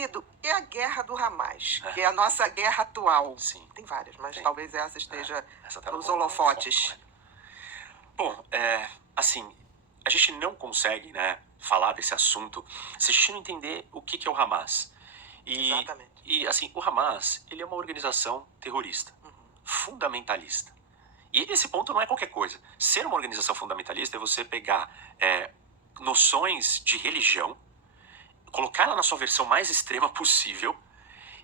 Querido, e a guerra do Hamas, que é a nossa guerra atual? Sim. Tem várias, mas Tem. talvez essa esteja Essa tá nos no holofotes. foco, né? Bom, assim, a gente não consegue, né, falar desse assunto se a gente não entender o que é o Hamas. Exatamente. E, assim, o Hamas, ele é uma organização terrorista, fundamentalista. E esse ponto não é qualquer coisa. Ser uma organização fundamentalista é você pegar noções de religião, colocar ela na sua versão mais extrema possível,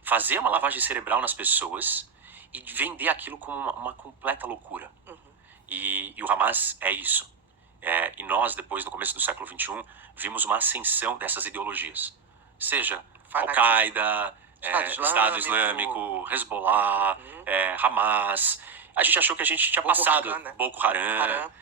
fazer uma lavagem cerebral nas pessoas e vender aquilo como uma completa loucura. E o Hamas é isso. E nós, depois, no começo do século XXI, vimos uma ascensão dessas ideologias. Seja Al-Qaeda, Estado Islâmico, Hezbollah, Hamas. A gente achou que a gente tinha passado Boko Haram,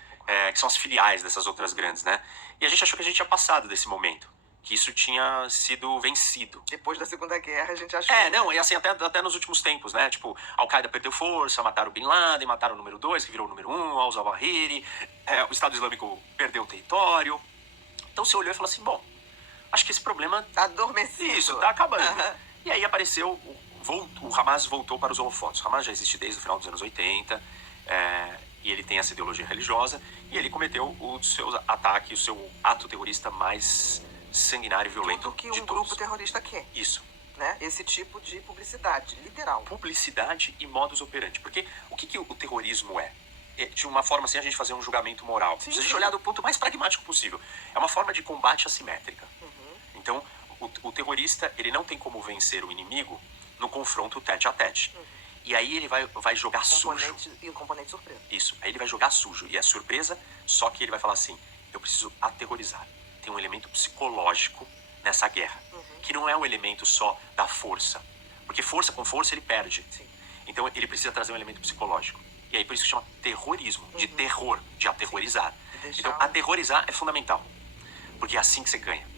que são as filiais dessas outras grandes, né? E a gente achou que a gente tinha passado desse momento, que isso tinha sido vencido. Depois da Segunda Guerra, a gente achou. Não, e assim, até nos últimos tempos, né? Tipo, Al-Qaeda perdeu força, mataram o Bin Laden, mataram o número 2, que virou o número 1, al-Zawahiri, o Estado Islâmico perdeu o território. Então você olhou e falou assim, bom, acho que esse problema... Tá adormecido. Isso, tá acabando. E aí apareceu, o Hamas voltou para os holofotes. O Hamas já existe desde o final dos anos 80, e ele tem essa ideologia religiosa, e ele cometeu o seu ataque, o seu ato terrorista mais sanguinário e violento Tudo que de um todos. grupo terrorista quer. Isso. Né? Esse tipo de publicidade, literal. Publicidade e modus operandi. Porque o que o terrorismo é? De uma forma assim, a gente fazer um julgamento moral. Se a gente olhar do ponto mais pragmático possível, é uma forma de combate assimétrica. Então, o terrorista, ele não tem como vencer o inimigo no confronto tete a tete. E aí ele vai jogar sujo. E o componente surpresa. Isso. Aí ele vai jogar sujo. E é surpresa, só que ele vai falar assim, eu preciso aterrorizar. Tem um elemento psicológico nessa guerra, que não é um elemento só da força. Porque força com força ele perde. Sim. Então ele precisa trazer um elemento psicológico. E aí por isso que chama terrorismo, de terror, de aterrorizar. Então aterrorizar é fundamental, porque é assim que você ganha.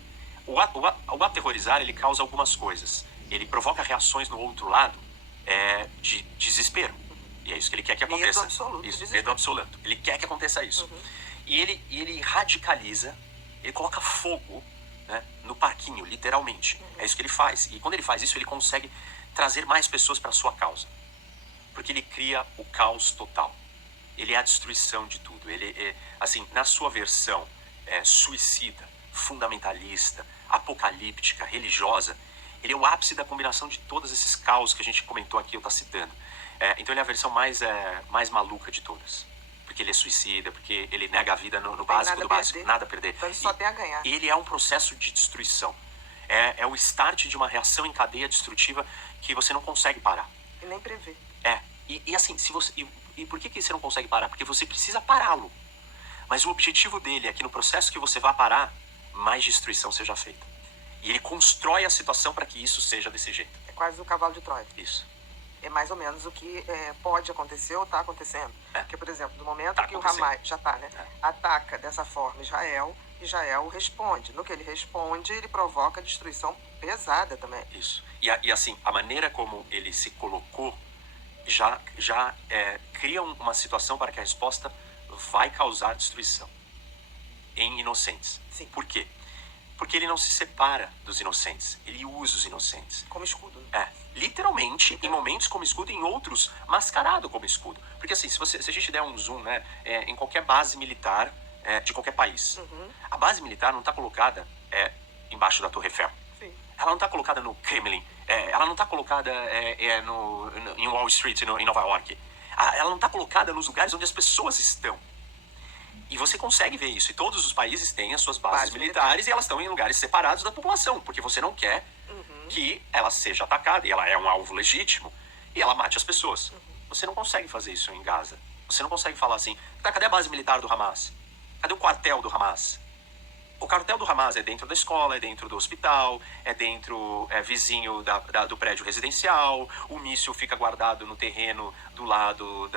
O aterrorizar, ele causa algumas coisas. Ele provoca reações no outro lado de desespero. E é isso que ele quer que aconteça. Medo absoluto. Isso, medo absoluto. Ele quer que aconteça isso. E ele radicaliza, ele coloca fogo, né, no parquinho, literalmente. É isso que ele faz. E quando ele faz isso, ele consegue trazer mais pessoas para a sua causa. Porque ele cria o caos total. Ele é a destruição de tudo. Ele assim, na sua versão suicida, fundamentalista, apocalíptica, religiosa, ele é o ápice da combinação de todos esses caos que a gente comentou aqui, eu estou citando. Então ele é a versão mais maluca de todas. Porque ele é suicida, porque ele nega a vida no básico do básico. Nada a perder. Então ele só tem a ganhar. E ele é um processo de destruição. É o start de uma reação em cadeia destrutiva que você não consegue parar. E nem prever. E assim, se você... E por que você não consegue parar? Porque você precisa pará-lo. Mas o objetivo dele é que no processo que você vá parar, mais destruição seja feita. E ele constrói a situação para que isso seja desse jeito. É quase o cavalo de Troia. Isso. É mais ou menos o que pode acontecer ou está acontecendo. Porque, por exemplo, no momento que o Hamas já está, né, ataca dessa forma Israel responde. No que ele responde, ele provoca destruição pesada também. Isso. E assim, a maneira como ele se colocou já cria uma situação para que a resposta vai causar destruição em inocentes. Sim. Por quê? Porque ele não se separa dos inocentes. Ele usa os inocentes. Como escudo. Né? Literalmente, em momentos como escudo, em outros mascarado como escudo. Porque assim, se a gente der um zoom, né, em qualquer base militar de qualquer país, a base militar não está colocada embaixo da Torre Eiffel. Sim. Ela não está colocada no Kremlin. Ela não está colocada em Wall Street, em Nova York. Ela não está colocada nos lugares onde as pessoas estão. E você consegue ver isso. E todos os países têm as suas bases militares e elas estão em lugares separados da população. Porque você não quer que ela seja atacada. E ela é um alvo legítimo. E ela mate as pessoas. Você não consegue fazer isso em Gaza. Você não consegue falar assim, cadê a base militar do Hamas? Cadê o quartel do Hamas? O quartel do Hamas é dentro da escola, é dentro do hospital, é vizinho do prédio residencial, o míssil fica guardado no terreno do lado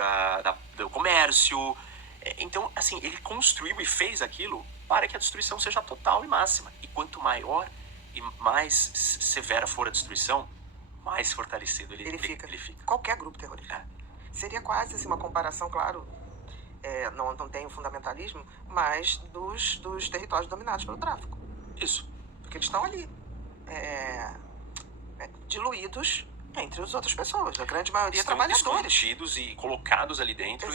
do comércio. Então, assim, ele construiu e fez aquilo para que a destruição seja total e máxima. E quanto maior e mais severa for a destruição, mais fortalecido ele fica. Qualquer grupo terrorista. Seria quase assim, uma comparação, claro, não tem o fundamentalismo, mas dos territórios dominados pelo tráfico. Isso. Porque eles estão ali, diluídos entre as outras pessoas, a grande maioria Estão trabalhadores. escondidos e colocados ali dentro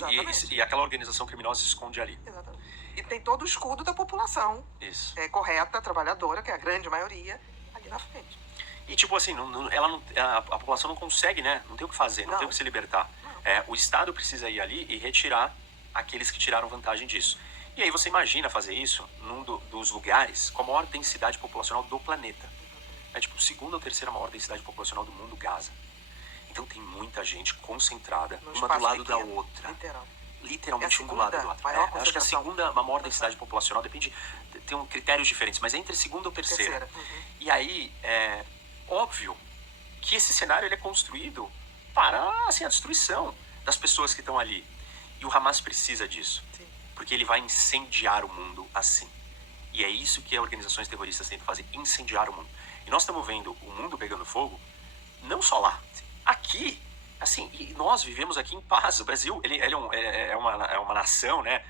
e aquela organização criminosa se esconde ali. Exatamente. E tem todo o escudo da população correta, trabalhadora, que é a grande maioria, ali na frente. E tipo assim, a população não consegue, né? Não tem o que fazer, não tem o que se libertar. O Estado precisa ir ali e retirar aqueles que tiraram vantagem disso. E aí você imagina fazer isso num dos lugares com a maior densidade populacional do planeta. É tipo, segunda ou terceira maior densidade populacional do mundo, Gaza. Então tem muita gente concentrada, uma do lado da outra. Literalmente um do lado da outra. Acho que a segunda maior densidade populacional depende, tem critérios diferentes, mas é entre segunda ou terceira. E aí, óbvio que esse cenário ele é construído para assim, a destruição das pessoas que estão ali. E o Hamas precisa disso. Sim. Porque ele vai incendiar o mundo assim. E é isso que as organizações terroristas tentam fazer, incendiar o mundo. E nós estamos vendo o mundo pegando fogo, não só lá, aqui, assim, e nós vivemos aqui em paz. O Brasil, ele é uma nação, né?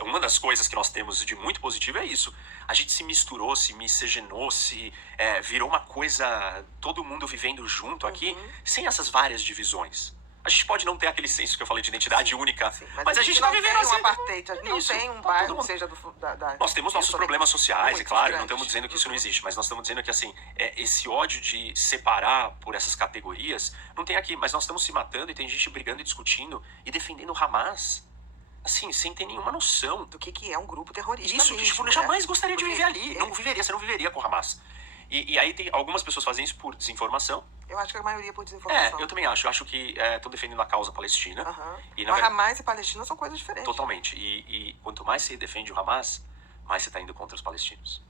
Uma das coisas que nós temos de muito positivo é isso. A gente se misturou, se miscigenou, virou uma coisa, todo mundo vivendo junto aqui, sem essas várias divisões. A gente pode não ter aquele senso que eu falei de identidade única, mas a gente tá vivendo assim. Não tem um bairro que seja Nós temos nossos problemas sociais, é claro, não estamos dizendo que isso não existe, mas nós estamos dizendo que assim, esse ódio de separar por essas categorias não tem aqui, mas nós estamos se matando e tem gente brigando e discutindo e defendendo o Hamas, assim, sem ter nenhuma noção do que é um grupo terrorista. Isso, mesmo, tipo, eu jamais gostaria de viver ali, você não viveria com o Hamas. E aí tem algumas pessoas fazem isso por desinformação. Eu acho que a maioria por desinformação. Eu também acho. Eu acho que estão defendendo a causa palestina. E mas Hamas e Palestina são coisas diferentes. Totalmente. E quanto mais você defende o Hamas, mais você está indo contra os palestinos.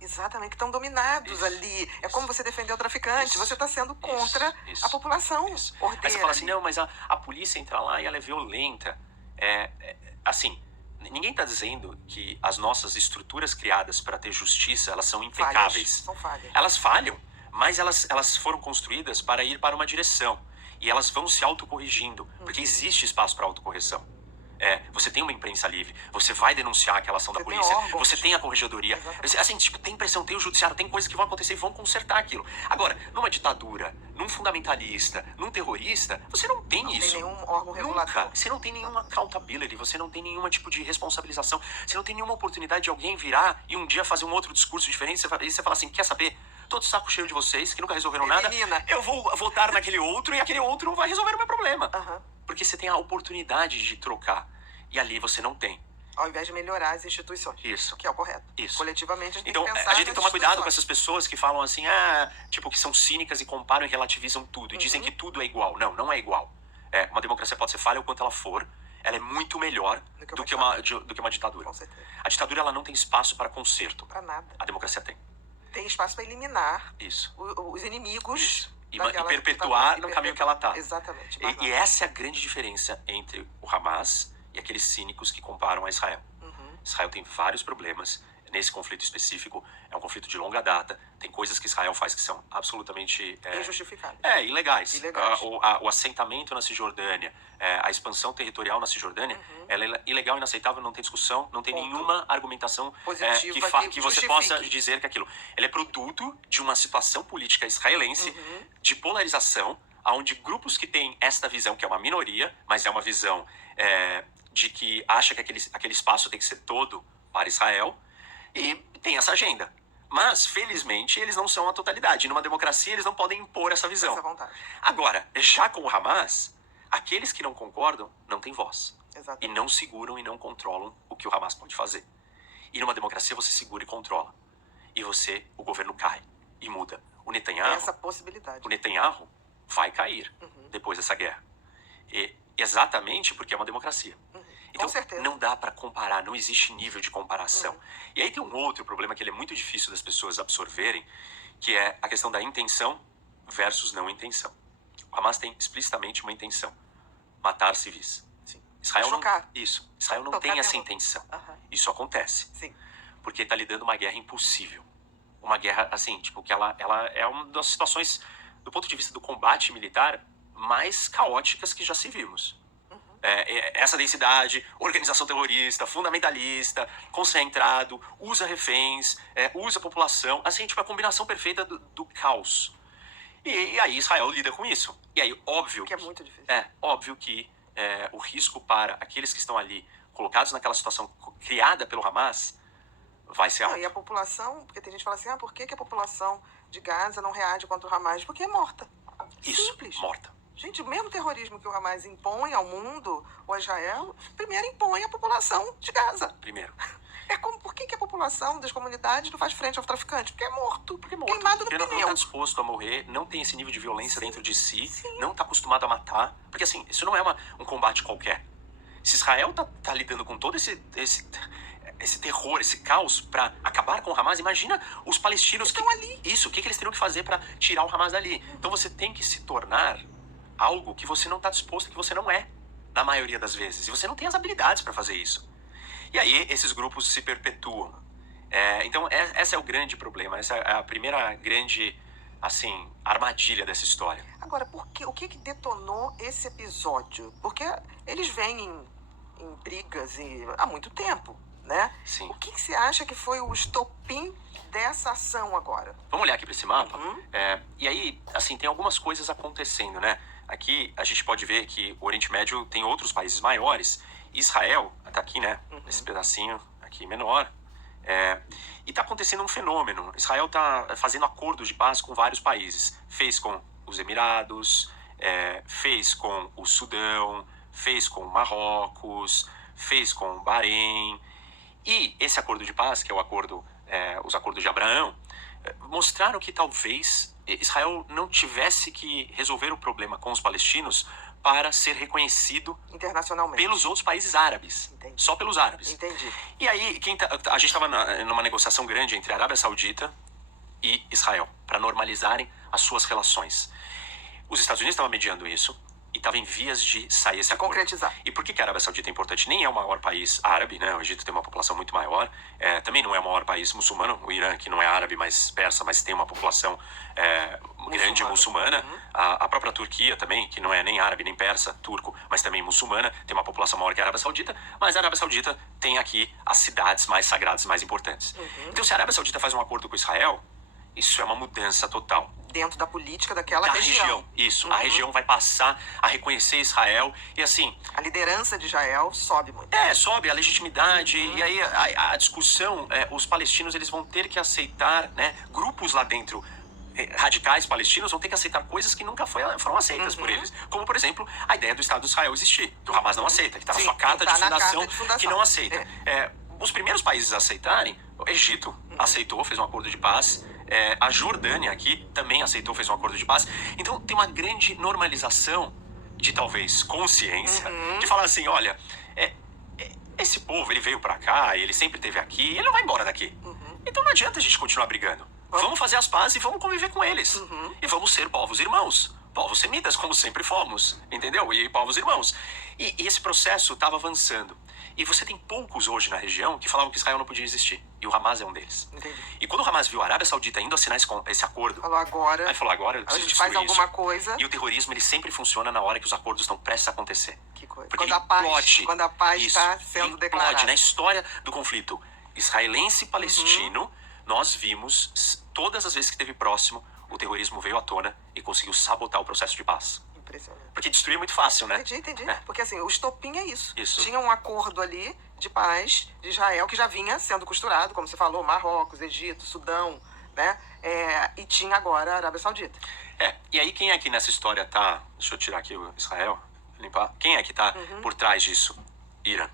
Exatamente, que estão dominados ali. É como você defender o traficante. Você está sendo contra a população ordeira. Aí você fala assim, não, mas a polícia entra lá e ela é violenta. Assim, ninguém está dizendo que as nossas estruturas criadas para ter justiça, elas são impecáveis. São falhas. Elas falham, mas elas foram construídas para ir para uma direção. E elas vão se autocorrigindo, porque existe espaço para autocorreção. Você tem uma imprensa livre, você vai denunciar aquela ação da polícia, você tem a corregedoria. Assim, tipo, tem pressão, tem o judiciário, tem coisas que vão acontecer e vão consertar aquilo. Agora, numa ditadura, num fundamentalista, num terrorista, você não tem isso. Não tem nenhum órgão regulador. Você não tem nenhuma accountability, você não tem nenhum tipo de responsabilização, você não tem nenhuma oportunidade de alguém virar e um dia fazer um outro discurso diferente, e você fala assim, quer saber? Tô de saco cheio de vocês, que nunca resolveram nada, eu vou votar naquele outro e aquele outro vai resolver o meu problema. Porque você tem a oportunidade de trocar. E ali você não tem. Ao invés de melhorar as instituições. Isso. Que é o correto. Isso. Coletivamente a gente então, tem que pensar a gente tem que tomar cuidado com essas pessoas que falam assim, tipo, que são cínicas e comparam e relativizam tudo. E dizem que tudo é igual. Não, não é igual. Uma democracia pode ser falha o quanto ela for. Ela é muito melhor do que uma ditadura. Com certeza. A ditadura ela não tem espaço para conserto. Para nada. A democracia tem. Tem espaço para eliminar os inimigos. Isso. E perpetuar no caminho que ela está. Exatamente. E essa é a grande diferença entre o Hamas e aqueles cínicos que comparam a Israel. Israel tem vários problemas. Nesse conflito específico, é um conflito de longa data. Tem coisas que Israel faz que são absolutamente... injustificáveis. Ilegais. O assentamento na Cisjordânia, a expansão territorial na Cisjordânia, ela é ilegal, inaceitável, não tem discussão, não tem nenhuma argumentação que você possa dizer que aquilo... Ela é produto de uma situação política israelense de polarização, onde grupos que têm esta visão, que é uma minoria, mas é uma visão de que acha que aquele espaço tem que ser todo para Israel, e tem essa agenda. Mas, felizmente, eles não são a totalidade. E numa democracia, eles não podem impor essa visão. Essa vontade. Agora, já com o Hamas, aqueles que não concordam não têm voz. Exatamente. E não seguram e não controlam o que o Hamas pode fazer. E numa democracia, você segura e controla. E o governo cai e muda. Essa possibilidade. O Netanyahu vai cair depois dessa guerra. Exatamente porque é uma democracia. Então, não dá para comparar, não existe nível de comparação. E aí tem um outro problema que ele é muito difícil das pessoas absorverem, que é a questão da intenção versus não intenção. O Hamas tem explicitamente uma intenção: matar civis. Sim. Israel chocar. Israel não tem essa intenção. Isso acontece. Sim. Porque está lidando uma guerra impossível. Uma guerra, assim, tipo, que ela é uma das situações, do ponto de vista do combate militar, mais caóticas que já se vimos. Essa densidade, organização terrorista, fundamentalista, concentrado, usa reféns, usa a população, assim, tipo, a combinação perfeita do caos. E aí Israel lida com isso. E aí, óbvio... Que é muito difícil. Óbvio que o risco para aqueles que estão ali, colocados naquela situação criada pelo Hamas, vai ser alto. E a população, porque tem gente que fala assim, por que a população de Gaza não reage contra o Hamas? Porque é morta. Isso, simples. morta. Gente, o mesmo terrorismo que o Hamas impõe ao mundo, ou a Israel, primeiro impõe à população de Gaza. Primeiro. Por que a população das comunidades não faz frente ao traficante? Porque é morto. Porque é morto. Queimado no Porque pneu. não está disposto a morrer, não tem esse nível de violência dentro de si, Sim. não está acostumado a matar. Porque assim, isso não é um combate qualquer. Se Israel tá lidando com todo esse terror, esse caos para acabar com o Hamas, imagina os palestinos que estão ali. Isso, o que eles teriam que fazer para tirar o Hamas dali? Então você tem que se tornar algo que você não está disposto, que você não é, na maioria das vezes. E você não tem as habilidades para fazer isso. E aí esses grupos se perpetuam. Então esse é o grande problema, essa é a primeira grande, assim, armadilha dessa história. Agora, o que detonou esse episódio? Porque eles vêm em brigas há muito tempo, né? Sim. O que você acha que foi o estopim dessa ação agora? Vamos olhar aqui para esse mapa. E aí, assim, tem algumas coisas acontecendo, né? Aqui a gente pode ver que o Oriente Médio tem outros países maiores. Israel está aqui, né? Nesse pedacinho aqui menor. E está acontecendo um fenômeno. Israel está fazendo acordos de paz com vários países. Fez com os Emirados, fez com o Sudão, fez com o Marrocos, fez com o Bahrein. E esse acordo de paz, que é os acordos de Abraão, mostraram que talvez Israel não tivesse que resolver o problema com os palestinos para ser reconhecido internacionalmente pelos outros países árabes. Entendi. Só pelos árabes. Entendi. E aí, a gente estava numa negociação grande entre a Arábia Saudita e Israel, para normalizarem as suas relações. Os Estados Unidos estavam mediando isso e estavam em vias de sair esse acordo. Concretizar. E por que a Arábia Saudita é importante? Nem é o maior país árabe, né? O Egito tem uma população muito maior. Também não é o maior país muçulmano. O Irã, que não é árabe, mas persa, mas tem uma população grande muçulmana. A própria Turquia também, que não é nem árabe nem persa, turco, mas também muçulmana, tem uma população maior que a Arábia Saudita. Mas a Arábia Saudita tem aqui as cidades mais sagradas, mais importantes. Então, se a Arábia Saudita faz um acordo com Israel, isso é uma mudança total. Dentro da política daquela região. Isso, a região vai passar a reconhecer Israel e assim... A liderança de Israel sobe muito. Sobe a legitimidade e aí a discussão, os palestinos eles vão ter que aceitar, né, grupos lá dentro, radicais palestinos vão ter que aceitar coisas que nunca foram aceitas por eles. Como, por exemplo, a ideia do Estado de Israel existir, que o Hamas não aceita, que está na sua carta de fundação, que não aceita. Os primeiros países a aceitarem, o Egito aceitou, fez um acordo de paz. A Jordânia aqui também aceitou, fez um acordo de paz. Então tem uma grande normalização de talvez consciência, de falar assim, olha, esse povo ele veio pra cá, ele sempre esteve aqui, ele não vai embora daqui. Então não adianta a gente continuar brigando. Vamos fazer as pazes e vamos conviver com eles. E vamos ser povos irmãos. Povos semitas, como sempre fomos, entendeu? E povos irmãos. E esse processo estava avançando. E você tem poucos hoje na região que falavam que Israel não podia existir. E o Hamas é um deles. Entendi. E quando o Hamas viu a Arábia Saudita indo assinar esse acordo... Falou agora... Aí falou, agora eu a preciso gente faz alguma isso. coisa... E o terrorismo, ele sempre funciona na hora que os acordos estão prestes a acontecer. Que coisa. Porque Quando a paz está sendo declarada. Na história do conflito israelense e palestino, nós vimos, todas as vezes que esteve próximo, o terrorismo veio à tona e conseguiu sabotar o processo de paz. Impressionante. Porque destruir é muito fácil, né? Entendi. Porque assim, o estopim é isso. Isso. Tinha um acordo ali de paz de Israel que já vinha sendo costurado, como você falou, Marrocos, Egito, Sudão, né? E tinha agora a Arábia Saudita. E aí quem é que nessa história tá... Deixa eu tirar aqui o Israel, limpar. Quem é que tá por trás disso? Irã.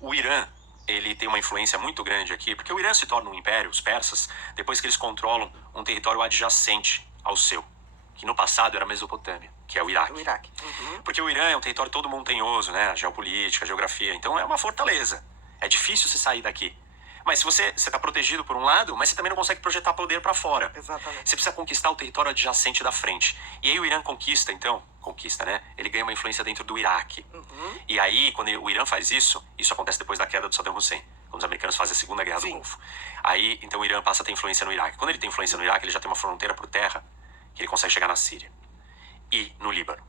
O Irã, ele tem uma influência muito grande aqui, porque o Irã se torna um império, os persas, depois que eles controlam um território adjacente ao seu, que no passado era a Mesopotâmia, que é o Iraque. O Iraque. Porque o Irã é um território todo montanhoso, né? A geopolítica, a geografia. Então é uma fortaleza. É difícil você sair daqui. Mas se você está protegido por um lado, mas você também não consegue projetar poder para fora. Exatamente. Você precisa conquistar o território adjacente da frente. E aí o Irã conquista, né? Ele ganha uma influência dentro do Iraque. E aí, quando o Irã faz isso acontece depois da queda do Saddam Hussein, quando os americanos fazem a Segunda Guerra do Golfo. Aí, então o Irã passa a ter influência no Iraque. Quando ele tem influência no Iraque, ele já tem uma fronteira por terra, que ele consegue chegar na Síria e no Líbano.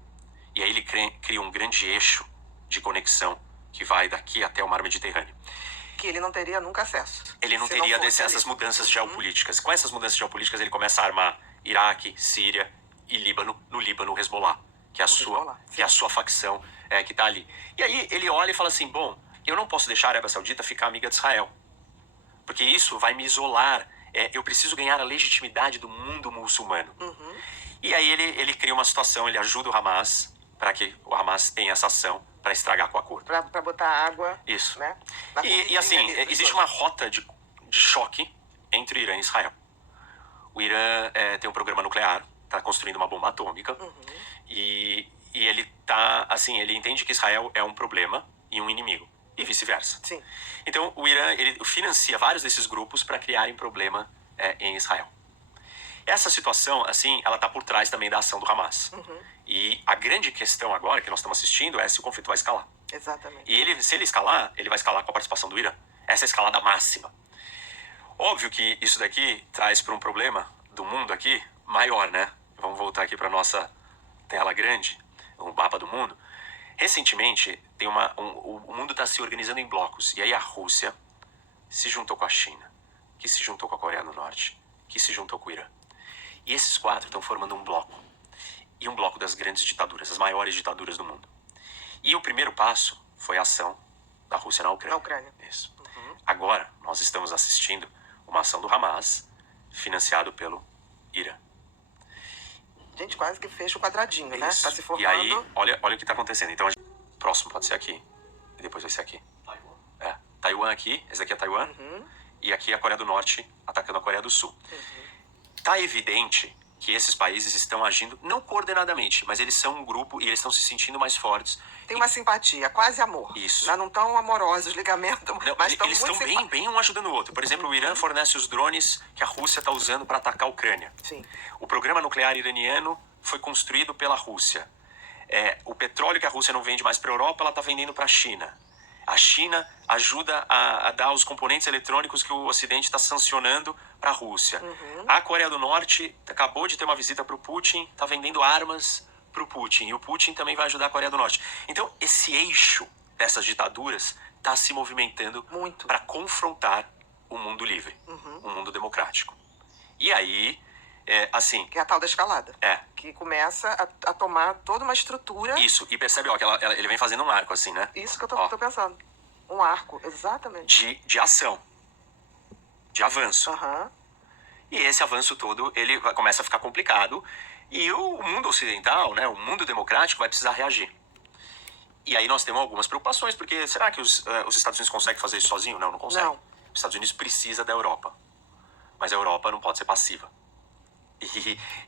E aí ele cria um grande eixo de conexão que vai daqui até o mar Mediterrâneo. Que ele não teria nunca acesso. Ele não teria essas mudanças geopolíticas. Com essas mudanças geopolíticas, ele começa a armar Iraque, Síria e Líbano, no Líbano, o Hezbollah, que é a sua facção que está ali. E aí ele olha e fala assim, bom, eu não posso deixar a Arábia Saudita ficar amiga de Israel, porque isso vai me isolar. Eu preciso ganhar a legitimidade do mundo muçulmano. E aí ele cria uma situação, ele ajuda o Hamas, para que o Hamas tenha essa ação para estragar com o acordo. Para botar água. Isso. Né? E assim, existe uma rota de choque entre Irã e Israel. O Irã tem um programa nuclear, está construindo uma bomba atômica, e ele tá, assim, ele entende que Israel é um problema e um inimigo, e vice-versa. Sim. Então o Irã, ele financia vários desses grupos para criarem problema em Israel. Essa situação, assim, ela tá por trás também da ação do Hamas. E a grande questão agora que nós estamos assistindo é se o conflito vai escalar. Exatamente. E se ele escalar, ele vai escalar com a participação do Irã. Essa é a escalada máxima. Óbvio que isso daqui traz para um problema do mundo aqui maior, né? Vamos voltar aqui para nossa tela grande, o mapa do mundo. Recentemente, tem o mundo está se organizando em blocos. E aí a Rússia se juntou com a China, que se juntou com a Coreia do Norte, que se juntou com o Irã. E esses 4 estão formando um bloco. E um bloco das grandes ditaduras, as maiores ditaduras do mundo. E o primeiro passo foi a ação da Rússia na Ucrânia. Na Ucrânia. Isso. Agora, nós estamos assistindo uma ação do Hamas, financiado pelo Irã. Gente, quase que fecha o quadradinho, né? Tá se formando. E aí, olha o que está acontecendo. Então, o próximo pode ser aqui, e depois vai ser aqui. Taiwan aqui, esse daqui é Taiwan, e aqui é a Coreia do Norte atacando a Coreia do Sul. Tá evidente que esses países estão agindo, não coordenadamente, mas eles são um grupo e eles estão se sentindo mais fortes. Tem uma simpatia, quase amor. Isso. Não estão amorosos, ligamento, mas eles estão bem um ajudando o outro. Por exemplo, o Irã fornece os drones que a Rússia está usando para atacar a Ucrânia. Sim. O programa nuclear iraniano foi construído pela Rússia. O petróleo que a Rússia não vende mais para a Europa, ela está vendendo para a China. A China ajuda a dar os componentes eletrônicos que o Ocidente está sancionando para a Rússia. A Coreia do Norte acabou de ter uma visita para o Putin, está vendendo armas para o Putin. E o Putin também vai ajudar a Coreia do Norte. Então, esse eixo dessas ditaduras está se movimentando para confrontar o mundo livre, o mundo democrático. E aí, assim... Que é a tal da escalada. Que começa a tomar toda uma estrutura... Isso, e percebe, ó, que ele vem fazendo um arco assim, né? Isso que eu tô pensando. Um arco, exatamente. De ação. De avanço. E esse avanço todo, ele começa a ficar complicado. E o mundo ocidental, né, o mundo democrático vai precisar reagir. E aí nós temos algumas preocupações, porque será que os Estados Unidos conseguem fazer isso sozinho? Não consegue. Não. Os Estados Unidos precisa da Europa. Mas a Europa não pode ser passiva.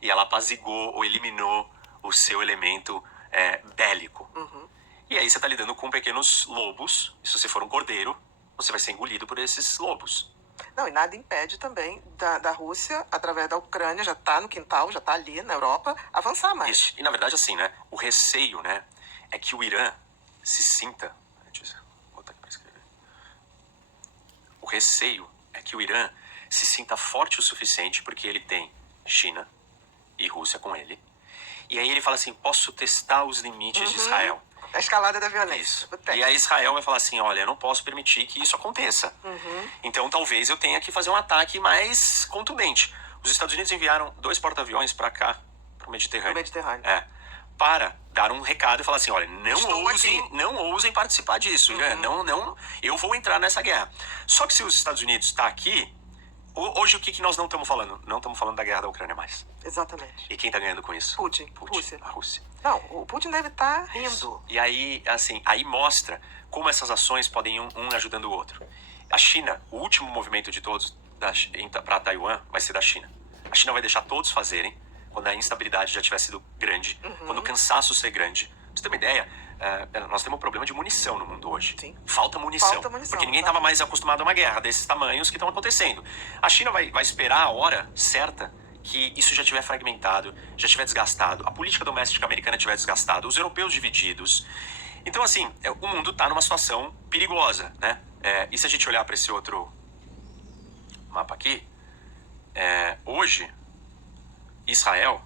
E ela apazigou ou eliminou o seu elemento bélico. E aí você está lidando com pequenos lobos. E se você for um cordeiro, você vai ser engolido por esses lobos. Não, e nada impede também da Rússia, através da Ucrânia, já está no quintal, já está ali na Europa, avançar mais. Isso. E na verdade, assim, né? O receio, né? É que o Irã se sinta... Deixa eu botar aqui para escrever. O receio é que o Irã se sinta forte o suficiente porque ele tem China e Rússia com ele. E aí ele fala assim, posso testar os limites de Israel. A escalada da violência. Isso. E aí Israel vai falar assim, olha, eu não posso permitir que isso aconteça. Então talvez eu tenha que fazer um ataque mais contundente. Os Estados Unidos enviaram 2 porta-aviões para cá, para o Mediterrâneo. Para dar um recado e falar assim, olha, não ousem participar disso. Não, eu vou entrar nessa guerra. Só que se os Estados Unidos está aqui, hoje o que nós não estamos falando? Não estamos falando da guerra da Ucrânia mais. Exatamente. E quem está ganhando com isso? Putin. A Rússia. Não, o Putin deve estar rindo. Isso. E aí, assim, aí mostra como essas ações podem um ajudando o outro. A China, o último movimento de todos para Taiwan vai ser da China. A China vai deixar todos fazerem quando a instabilidade já tiver sido grande, quando o cansaço ser grande. Pra você ter uma ideia, nós temos um problema de munição no mundo hoje. Sim. Falta munição. Porque ninguém estava mais acostumado a uma guerra desses tamanhos que estão acontecendo. A China vai esperar a hora certa que isso já tiver fragmentado, já tiver desgastado, a política doméstica americana tiver desgastado, os europeus divididos. Então, assim, o mundo está numa situação perigosa, né? E se a gente olhar para esse outro mapa aqui, hoje, Israel...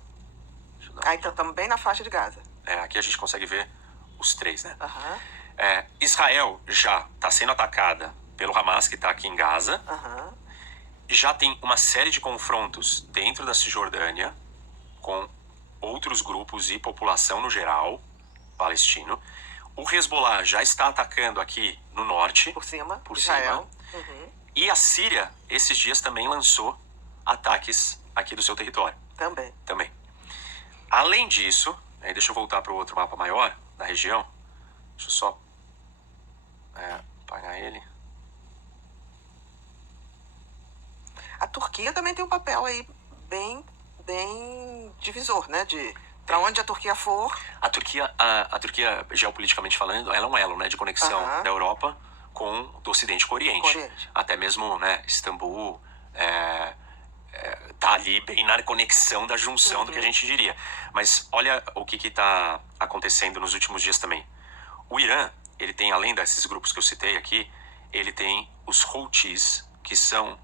então estamos bem na faixa de Gaza. Aqui a gente consegue ver os 3, né? Israel já está sendo atacada pelo Hamas, que está aqui em Gaza. Já tem uma série de confrontos dentro da Cisjordânia com outros grupos e população no geral, palestino. O Hezbollah já está atacando aqui no norte. Por cima. Por Israel. cima. E a Síria, esses dias, também lançou ataques aqui do seu território. Também. Além disso, aí deixa eu voltar para o outro mapa maior da região. Deixa eu só apagar ele. A Turquia também tem um papel aí bem divisor, né? Para onde a Turquia for. A Turquia, geopoliticamente falando, ela é um elo, né, de conexão da Europa do Ocidente com o Oriente. Até mesmo, né, Istambul tá ali bem na conexão da junção do que a gente diria. Mas olha o que está acontecendo nos últimos dias também. O Irã, ele tem, além desses grupos que eu citei aqui, ele tem os Houthis, que são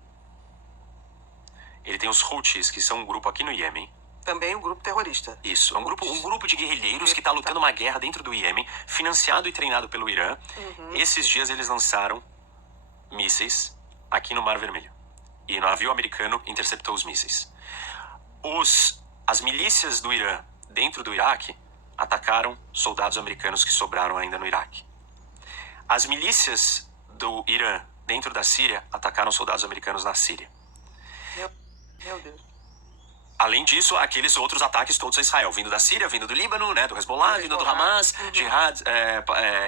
um grupo aqui no Iêmen. Também um grupo terrorista. Isso, um grupo de guerrilheiros que está lutando uma guerra dentro do Iêmen, financiado e treinado pelo Irã. Esses dias eles lançaram mísseis aqui no Mar Vermelho. E o navio americano interceptou os mísseis. As milícias do Irã dentro do Iraque atacaram soldados americanos que sobraram ainda no Iraque. As milícias do Irã dentro da Síria atacaram soldados americanos na Síria. Meu Deus. Além disso, aqueles outros ataques todos a Israel, vindo da Síria, vindo do Líbano, né, do Hezbollah, vindo do Hamas, Jihad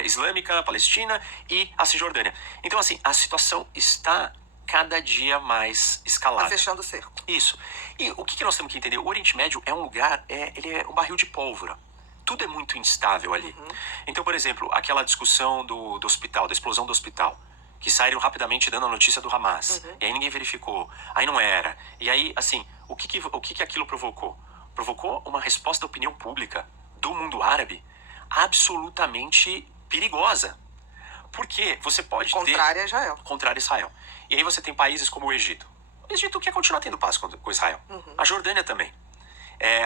Islâmica, Palestina e a Cisjordânia. Então, assim, a situação está cada dia mais escalada. Tá fechando o cerco. Isso. E o que nós temos que entender? O Oriente Médio é um lugar, ele é um barril de pólvora. Tudo é muito instável ali. Então, por exemplo, aquela discussão do hospital, da explosão do hospital, que saíram rapidamente dando a notícia do Hamas. E aí ninguém verificou. Aí não era. E aí, assim, o que aquilo provocou? Provocou uma resposta da opinião pública do mundo árabe absolutamente perigosa. Porque você pode Contrária a Israel. Contrária a Israel. E aí você tem países como o Egito. O Egito quer continuar tendo paz com Israel. A Jordânia também.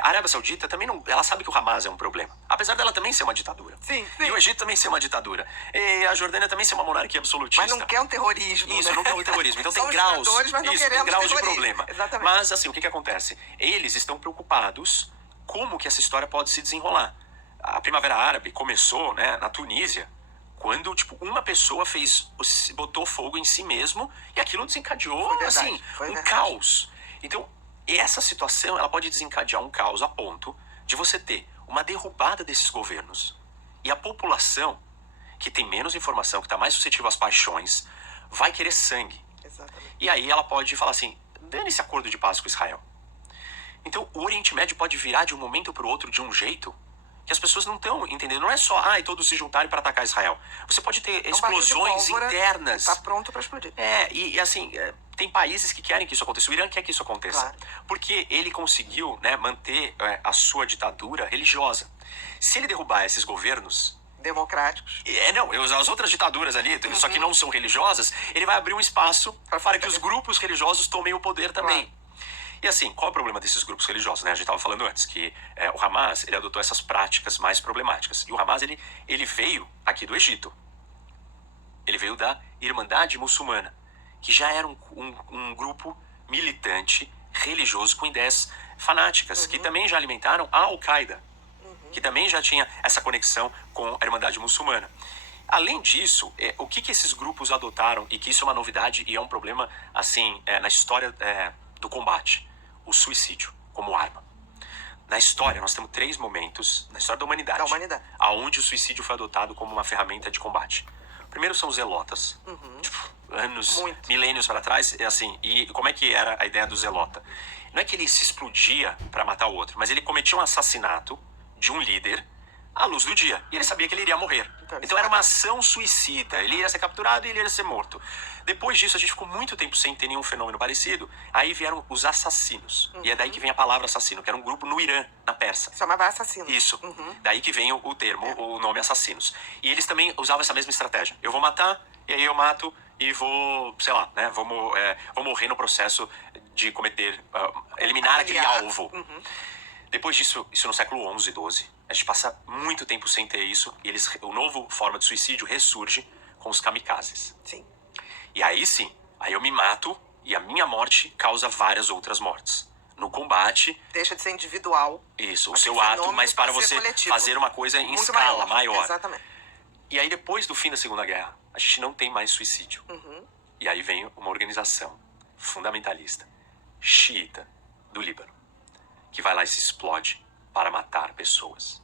A Arábia Saudita também não... Ela sabe que o Hamas é um problema. Apesar dela também ser uma ditadura. Sim. E o Egito também ser uma ditadura. E a Jordânia também ser uma monarquia absolutista. Mas não quer um terrorismo, Isso, né? não quer um terrorismo. Então tem Somos graus... ditadores, mas não tem queremos graus de terrorismo. problema. Exatamente. Mas, assim, o que acontece? Eles estão preocupados como que essa história pode se desenrolar. A Primavera Árabe começou, né, na Tunísia, quando, uma pessoa botou fogo em si mesmo e aquilo desencadeou, assim, um caos. Então, essa situação, ela pode desencadear um caos a ponto de você ter uma derrubada desses governos. E a população, que tem menos informação, que está mais suscetível às paixões, vai querer sangue. Exatamente. E aí ela pode falar assim, dane esse acordo de paz com Israel. Então, o Oriente Médio pode virar de um momento para o outro de um jeito que as pessoas não estão entendendo. Não é só, todos se juntarem para atacar Israel. Você pode ter explosões internas. Está pronto para explodir. E assim, tem países que querem que isso aconteça. O Irã quer que isso aconteça. Claro. Porque ele conseguiu, né, manter a sua ditadura religiosa. Se ele derrubar esses governos... democráticos. As outras ditaduras ali, só que não são religiosas, ele vai abrir um espaço para que os grupos religiosos tomem o poder também. Claro. E assim, qual é o problema desses grupos religiosos, né? A gente estava falando antes que o Hamas, ele adotou essas práticas mais problemáticas. E o Hamas, ele veio aqui do Egito. Ele veio da Irmandade Muçulmana, que já era um grupo militante, religioso, com ideias fanáticas, que também já alimentaram a Al-Qaeda, que também já tinha essa conexão com a Irmandade Muçulmana. Além disso, o que esses grupos adotaram, e que isso é uma novidade e é um problema, assim, na história do combate, o suicídio como arma. Na história, nós temos 3 momentos, na história da humanidade, onde o suicídio foi adotado como uma ferramenta de combate. O primeiro são os zelotas, milênios para trás, assim, e como é que era a ideia do zelota? Não é que ele se explodia para matar o outro, mas ele cometia um assassinato de um líder à luz do dia. E ele sabia que ele iria morrer. Então era uma ação suicida. Ele iria ser capturado e ele iria ser morto. Depois disso, a gente ficou muito tempo sem ter nenhum fenômeno parecido. Aí vieram os assassinos. E é daí que vem a palavra assassino, que era um grupo no Irã, na Pérsia. Chamava assassinos. Isso. Daí que vem o termo, o nome assassinos. E eles também usavam essa mesma estratégia. Eu vou matar, e aí eu mato e vou, sei lá, né? Vou morrer no processo de cometer, eliminar aquele alvo. Depois disso, isso no século XI e XII, a gente passa muito tempo sem ter isso, e o novo forma de suicídio ressurge com os kamikazes. Sim. E aí sim, aí eu me mato, e a minha morte causa várias outras mortes. no combate. Deixa de ser individual. Isso, o Aquele seu ato, fenômeno mas para pode ser você coletivo. fazer uma coisa em Muito escala maior. Exatamente. E aí, depois do fim da Segunda Guerra, a gente não tem mais suicídio. E aí vem uma organização fundamentalista, xiita, do Líbano, que vai lá e se explode para matar pessoas.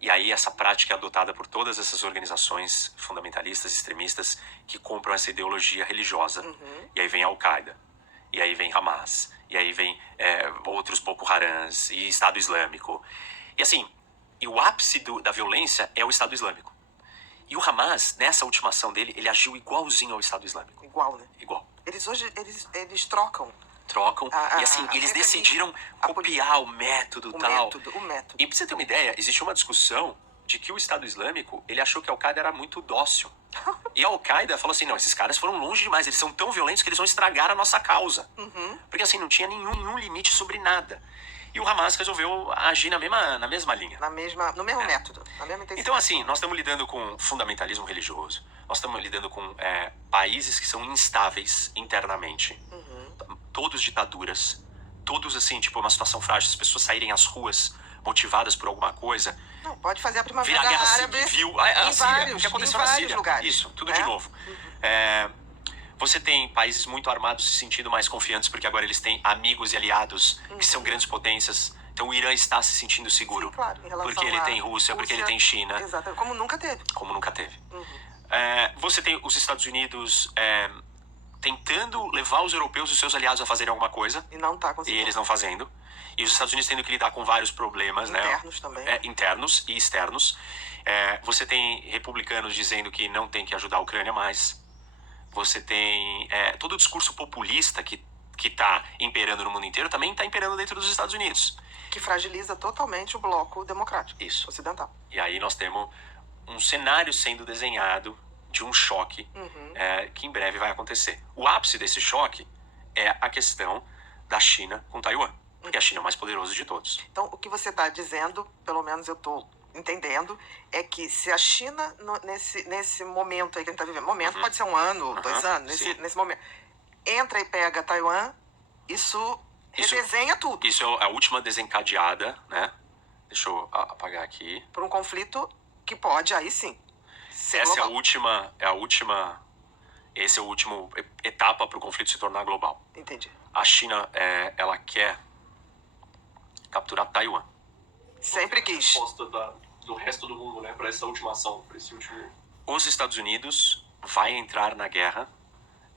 E aí essa prática é adotada por todas essas organizações fundamentalistas, extremistas, que compram essa ideologia religiosa. E aí vem a Al-Qaeda, e aí vem Hamas, e aí vem outros Boko Harams e Estado Islâmico. E assim, e o ápice da violência é o Estado Islâmico. E o Hamas, nessa última ação dele, ele agiu igualzinho ao Estado Islâmico. Igual, né? Igual. Eles hoje, eles trocam. E assim, eles decidiram copiar o método e tal. O método. E pra você ter uma ideia, existe uma discussão de que o Estado Islâmico, ele achou que a Al-Qaeda era muito dócil. E a Al-Qaeda falou assim, não, esses caras foram longe demais, eles são tão violentos que eles vão estragar a nossa causa. Porque assim, não tinha nenhum limite sobre nada. E o Hamas resolveu agir na mesma linha. No mesmo método, na mesma intensidade. Então assim, nós estamos lidando com fundamentalismo religioso, nós estamos lidando com países que são instáveis internamente. Todos ditaduras, todos assim, tipo, uma situação frágil, as pessoas saírem às ruas motivadas por alguma coisa. Não, pode fazer a primavera virar guerra árabe civil. A Síria, o que aconteceu na Síria. Lugares. Isso, tudo de novo. Você tem países muito armados se sentindo mais confiantes porque agora eles têm amigos e aliados que são grandes potências. Então o Irã está se sentindo seguro. Sim, claro, em relação porque ele tem Rússia, porque ele tem China. Exato, como nunca teve. Como nunca teve. Você tem os Estados Unidos tentando levar os europeus e os seus aliados a fazerem alguma coisa. E não tá conseguindo. E eles não fazendo. E os Estados Unidos tendo que lidar com vários problemas, internos também. Internos e externos. Você tem republicanos dizendo que não tem que ajudar a Ucrânia mais. Você tem todo o discurso populista que está imperando no mundo inteiro também está imperando dentro dos Estados Unidos. Que fragiliza totalmente o bloco democrático. Isso. Ocidental. E aí nós temos um cenário sendo desenhado de um choque que em breve vai acontecer. O ápice desse choque é a questão da China com Taiwan. Porque a China é o mais poderoso de todos. Então, o que você está dizendo, pelo menos eu estou entendendo, é que se a China, nesse momento aí que a gente está vivendo, pode ser 1 ano, 2 anos, nesse momento, entra e pega Taiwan, isso redesenha tudo. Isso é a última desencadeada, né? Deixa eu apagar aqui. Por um conflito que pode, aí sim, ser Essa global. Esse é o último etapa para o conflito se tornar global. Entendi. A China, ela quer capturar Taiwan. Sempre quis. Resposta do resto do mundo, né, para essa última ação, para esse último... Os Estados Unidos vai entrar na guerra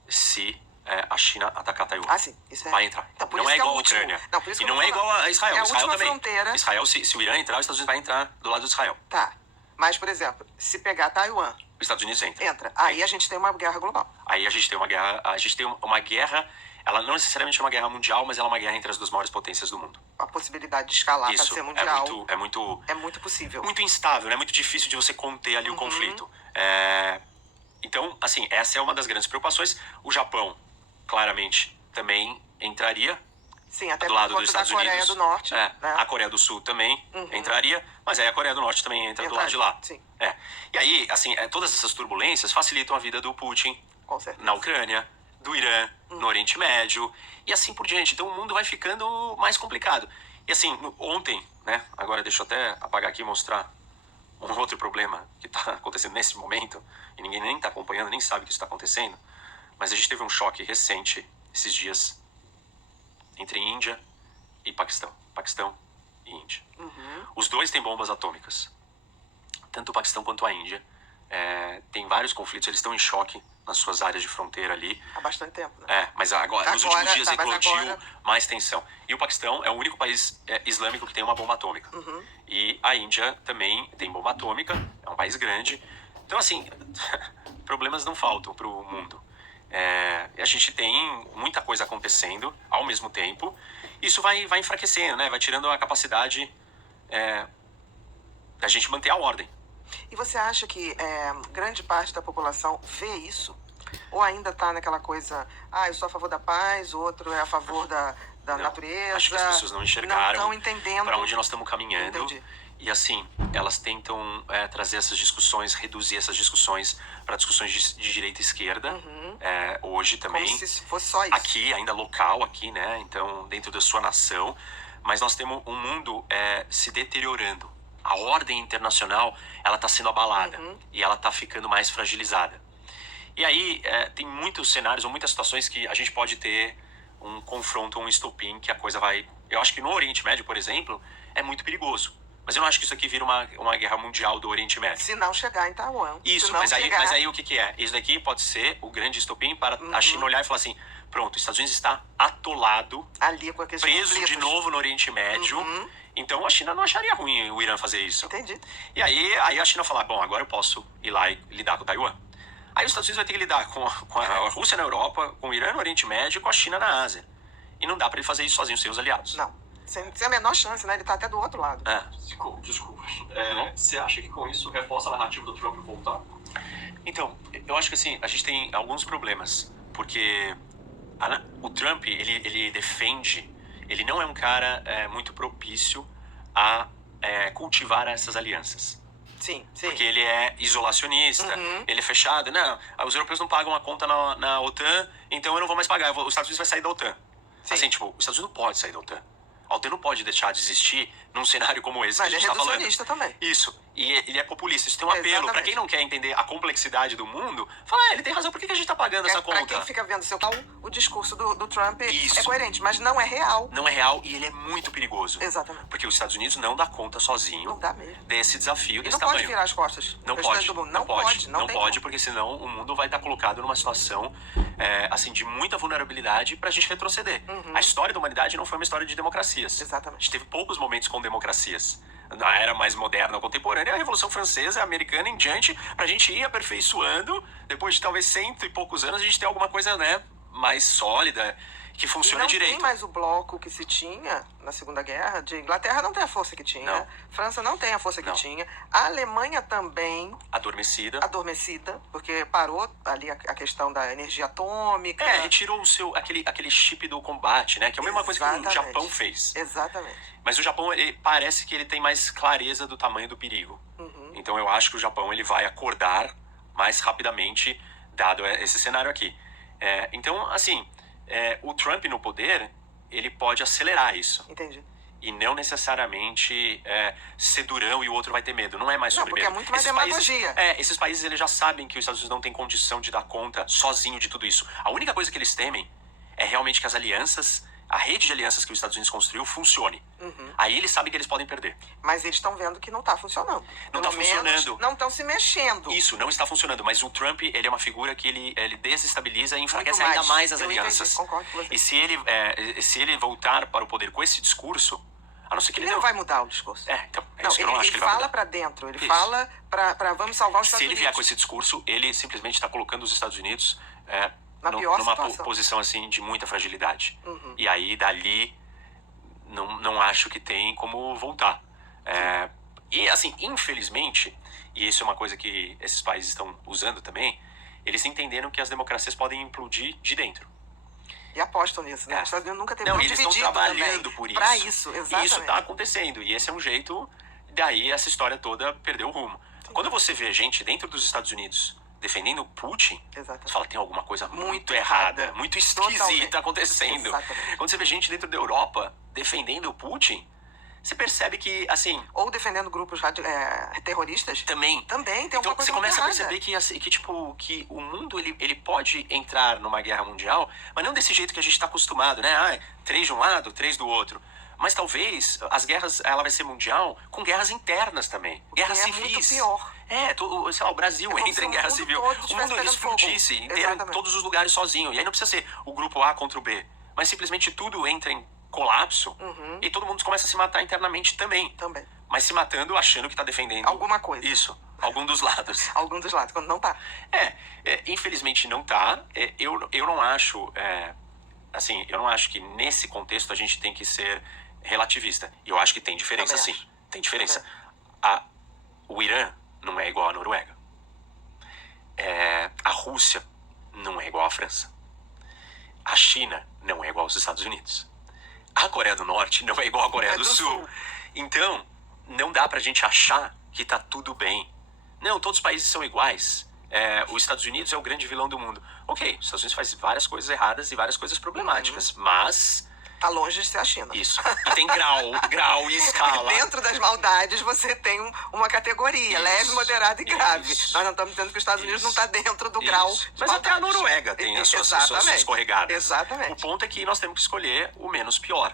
se a China atacar Taiwan. Ah, sim. Isso é... Vai entrar. Então, por não isso é que é igual o a último. Ucrânia. Não, por isso e que eu não tô é igual falando. a Israel. É a Israel última também. fronteira. Israel, se o Irã entrar, os Estados Unidos vai entrar do lado de Israel. Tá. Mas, por exemplo, se pegar Taiwan, Os Estados Unidos entra. entra. Aí a gente tem uma guerra global. Aí a gente tem uma guerra. A gente tem uma guerra. Ela não necessariamente é uma guerra mundial, mas ela é uma guerra entre as duas maiores potências do mundo. A possibilidade de escalar para Isso ser mundial é muito é muito possível. muito instável, né? É muito difícil de você conter ali o conflito. Então, assim, essa é uma das grandes preocupações. O Japão, claramente, também entraria Sim, até do por lado conta dos da Estados Coreia Unidos. do Norte. Né? A Coreia do Sul também entraria, mas aí a Coreia do Norte também entra do lado de lá. Sim, E aí, assim, todas essas turbulências facilitam a vida do Putin com certeza. na Ucrânia, do Irã, no Oriente Médio, e assim por diante. Então o mundo vai ficando mais complicado. E assim, ontem, né? Agora deixa eu até apagar aqui e mostrar um outro problema que está acontecendo nesse momento, e ninguém nem está acompanhando, nem sabe que isso está acontecendo, mas a gente teve um choque recente, esses dias, entre Índia e Paquistão. Paquistão e Índia. Os dois têm bombas atômicas. Tanto o Paquistão quanto a Índia. Tem vários conflitos, eles estão em choque nas suas áreas de fronteira ali. Há bastante tempo, né? Mas agora nos últimos dias eclodiu agora... mais tensão. E o Paquistão é o único país islâmico que tem uma bomba atômica. E a Índia também tem bomba atômica, é um país grande. Então, assim, problemas não faltam para o mundo. A gente tem muita coisa acontecendo ao mesmo tempo. Isso vai enfraquecendo, né? Vai tirando a capacidade da gente manter a ordem. E você acha que grande parte da população vê isso? Ou ainda está naquela coisa, eu sou a favor da paz, o outro é a favor da natureza. Acho que as pessoas não enxergaram. Não estão entendendo para onde nós estamos caminhando. Entendi. E assim, elas tentam trazer essas discussões, reduzir essas discussões para discussões de direita e esquerda. Hoje também. Como se fosse só isso. Aqui, ainda local, aqui, né? Então, dentro da sua nação. Mas nós temos um mundo se deteriorando. A ordem internacional, ela está sendo abalada. E ela está ficando mais fragilizada. E aí, tem muitos cenários ou muitas situações que a gente pode ter um confronto, um estopim, que a coisa vai... Eu acho que no Oriente Médio, por exemplo, é muito perigoso. Mas eu não acho que isso aqui vira uma guerra mundial do Oriente Médio. Se não chegar em Taiwan. Isso, mas aí o que é? Isso daqui pode ser o grande estopim para a China olhar e falar assim, pronto, os Estados Unidos está atolado, ali com aqueles preso conflitos. de novo no Oriente Médio. Então a China não acharia ruim o Irã fazer isso. Entendi. E aí a China falar, bom, agora eu posso ir lá e lidar com Taiwan. Aí os Estados Unidos vai ter que lidar com a Rússia na Europa, com o Irã no Oriente Médio e com a China na Ásia. E não dá para ele fazer isso sozinho, sem os aliados. Não. Sem a menor chance, né? Ele tá até do outro lado. Desculpa. Você acha que com isso reforça a narrativa do Trump voltar? Então, eu acho que assim, a gente tem alguns problemas. Porque o Trump, ele defende... Ele não é um cara muito propício a cultivar essas alianças. Sim. Porque ele é isolacionista, ele é fechado. Não, os europeus não pagam a conta na OTAN, então eu não vou mais pagar. Os Estados Unidos vai sair da OTAN. Sim. Assim, tipo, os Estados Unidos não pode sair da OTAN. A OTAN não pode deixar de existir num cenário como esse Mas que a gente ele é tá falando. reducionista também. Isso. E ele é populista. Isso tem um apelo. Pra quem não quer entender a complexidade do mundo, fala, ele tem razão, por que a gente tá pagando essa conta? Pra quem fica vendo o discurso do Trump Isso. é coerente, mas não é real. Não é real e ele é muito perigoso. Exatamente. Porque os Estados Unidos não dá conta sozinho Não dá mesmo. desse desafio, E desse não tamanho. pode virar as costas. Não pro pode, restante do mundo. não pode, Não tem como. porque senão o mundo vai estar colocado numa situação assim de muita vulnerabilidade pra gente retroceder. A história da humanidade não foi uma história de democracias. Exatamente. A gente teve poucos momentos com democracias. Na era mais moderna, contemporânea, a Revolução Francesa, a americana em diante, pra gente ir aperfeiçoando, depois de talvez 100 e poucos anos, a gente ter alguma coisa, né, mais sólida, que funcione direito. Não tem mais o bloco que se tinha na Segunda Guerra. De Inglaterra não tem a força que tinha. Não. França não tem a força que Não. tinha. A Alemanha também Adormecida. adormecida, porque parou ali a questão da energia atômica. Retirou aquele chip do combate, né? Que é a mesma coisa que o Exatamente. Japão fez. Exatamente. Mas o Japão, parece que ele tem mais clareza do tamanho do perigo. Então eu acho que o Japão ele vai acordar mais rapidamente, dado esse cenário aqui. Então, assim, o Trump no poder, ele pode acelerar isso. Entendi. E não necessariamente ser durão e o outro vai ter medo. Não é mais sobre porque medo. é muito mais Esses demagogia. esses países eles já sabem que os Estados Unidos não têm condição de dar conta sozinho de tudo isso. A única coisa que eles temem é realmente que as alianças, a rede de alianças que os Estados Unidos construiu funcione. Aí eles sabem que eles podem perder. Mas eles estão vendo que não está funcionando. Não Pelo tá menos funcionando. Não estão se mexendo. Isso, não está funcionando. Mas o Trump, ele é uma figura que ele desestabiliza e enfraquece Muito ainda mais as Eu alianças. entendi, concordo com você. E se ele voltar para o poder com esse discurso, a não ser que Ele ele não vai mudar o discurso. Então, é Não, isso que eu não acho que ele ele vai fala mudar. pra dentro, ele Isso. fala pra vamos salvar os Se Estados ele Unidos. vier com esse discurso, ele simplesmente está colocando os Estados Unidos Na pior numa situação. posição assim de muita fragilidade. E aí, dali, não acho que tem como voltar. E assim, infelizmente, e isso é uma coisa que esses países estão usando também, eles entenderam que as democracias podem implodir de dentro. E apostam nisso, né? Os Estados Unidos nunca teve Não, tão eles estão dividido trabalhando também. por isso. Pra isso, exatamente. E isso está acontecendo. E esse é um jeito, daí essa história toda perdeu o rumo. Quando você vê gente dentro dos Estados Unidos defendendo o Putin, Exatamente. você fala, tem alguma coisa muito Muito errada, errada. muito Totalmente. esquisita acontecendo. Exatamente. Quando você vê gente dentro da Europa defendendo o Putin, você percebe que, assim, Ou defendendo grupos terroristas. também... Também tem Então alguma coisa você começa a muito errada. perceber que o mundo ele pode entrar numa guerra mundial, mas não desse jeito que a gente está acostumado, né? 3 de um lado, 3 do outro. Mas talvez as guerras, ela vai ser mundial com guerras internas também. Guerras é civis. muito pior. Sei lá, o Brasil como entra se em o guerra mundo civil. todo O estivesse mundo pegando explodisse fogo. inteiro em Exatamente. todos os lugares sozinho. E aí não precisa ser o grupo A contra o B. Mas simplesmente tudo entra em colapso e todo mundo começa a se matar internamente também. Também. Mas se matando achando que tá defendendo... Alguma coisa. Isso. Algum dos lados. Algum dos lados, quando não tá. Infelizmente não tá. Eu não acho... assim, eu não acho que nesse contexto a gente tem que ser relativista. E eu acho que tem diferença, Também sim. acho. Tem diferença. Também. O Irã não é igual à Noruega. A Rússia não é igual à França. A China não é igual aos Estados Unidos. a Coreia do Norte não é igual à Coreia do Sul. Então, não dá pra gente achar que tá tudo bem. Não, todos os países são iguais. Os Estados Unidos é o grande vilão do mundo. Ok, os Estados Unidos faz várias coisas erradas e várias coisas problemáticas, mas... Tá longe de ser a China. Isso. E tem grau e escala. Dentro das maldades você tem uma categoria, leve, moderada e grave. Isso. Nós não estamos dizendo que os Estados Unidos não está dentro do grau de Mas até a Noruega tem as suas escorregadas. Exatamente. O ponto é que nós temos que escolher o menos pior.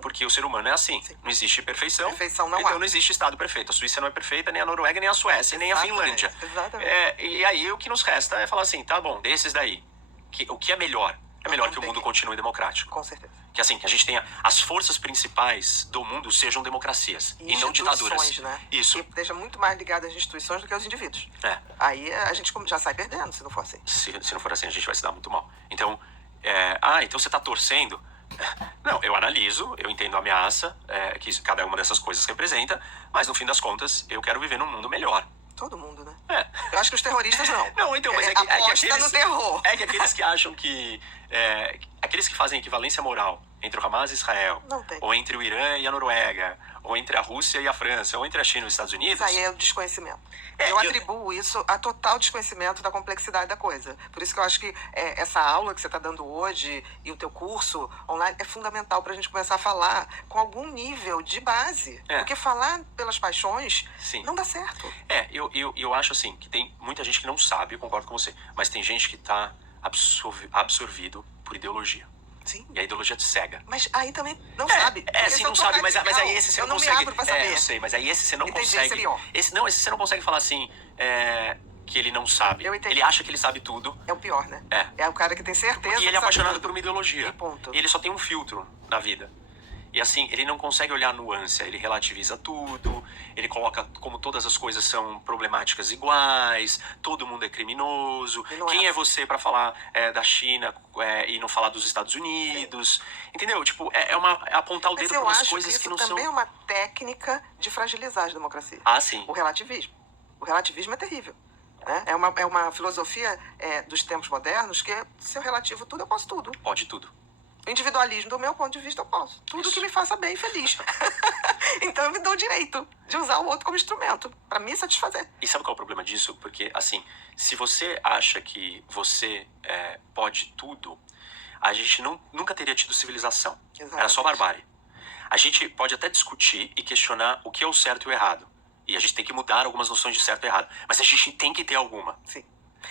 Porque o ser humano é assim. Sim. Não existe perfeição. Perfeição não então há. não existe Estado perfeito. A Suíça não é perfeita, nem a Noruega, nem a Suécia, nem a Finlândia. Exatamente. E aí o que nos resta é falar assim, tá bom, desses daí. O que é melhor? É melhor que o mundo continue democrático. Com certeza. Que assim, que a gente tenha as forças principais do mundo sejam democracias e não ditaduras. Né? Isso. E deixa muito mais ligado às instituições do que aos indivíduos. Aí a gente já sai perdendo, se não for assim. Se não for assim, a gente vai se dar muito mal. Então, então você tá torcendo? Não, eu analiso, eu entendo a ameaça que cada uma dessas coisas representa, mas no fim das contas, eu quero viver num mundo melhor. Todo mundo, né? Eu acho que os terroristas não. Não, então, mas aposta no terror. É que aqueles que acham que... aqueles que fazem equivalência moral entre o Hamas e Israel, ou entre o Irã e a Noruega, ou entre a Rússia e a França, ou entre a China e os Estados Unidos... Isso aí é o desconhecimento. Eu atribuo isso a total desconhecimento da complexidade da coisa. Por isso que eu acho que essa aula que você está dando hoje e o teu curso online é fundamental para a gente começar a falar com algum nível de base. Porque falar pelas paixões não dá certo. Eu acho assim, que tem muita gente que não sabe, eu concordo com você, mas tem gente que está absorvido por ideologia. Sim. E a ideologia te cega. Mas aí também não sabe. Sim, não sabe, mas aí esse você não consegue... Eu não me abro pra saber. Eu sei, mas aí esse você não Entendi, consegue... Esse você não consegue falar assim, que ele não sabe. Eu entendi. Ele acha que ele sabe tudo. É o pior, né? É o cara que tem certeza. E ele é apaixonado por uma ideologia. E ponto. E ele só tem um filtro na vida. E assim, ele não consegue olhar a nuance, ele relativiza tudo, ele coloca como todas as coisas são problemáticas iguais, todo mundo é criminoso. Quem é você para falar da China e não falar dos Estados Unidos? Sim. Entendeu? Tipo, é apontar o dedo para umas coisas que não são... Mas eu acho que isso também é uma técnica de fragilizar as democracias. Ah, sim. O relativismo. O relativismo é terrível. Né? É uma filosofia dos tempos modernos que se eu relativo tudo, eu posso tudo. Pode tudo. O individualismo, do meu ponto de vista, eu posso. Tudo que me faça bem e feliz. Então eu me dou o direito de usar o outro como instrumento para me satisfazer. E sabe qual é o problema disso? Porque, assim, se você acha que você pode tudo, a gente nunca teria tido civilização. Exatamente. Era só barbárie. A gente pode até discutir e questionar o que é o certo e o errado. E a gente tem que mudar algumas noções de certo e errado. Mas a gente tem que ter alguma. Sim.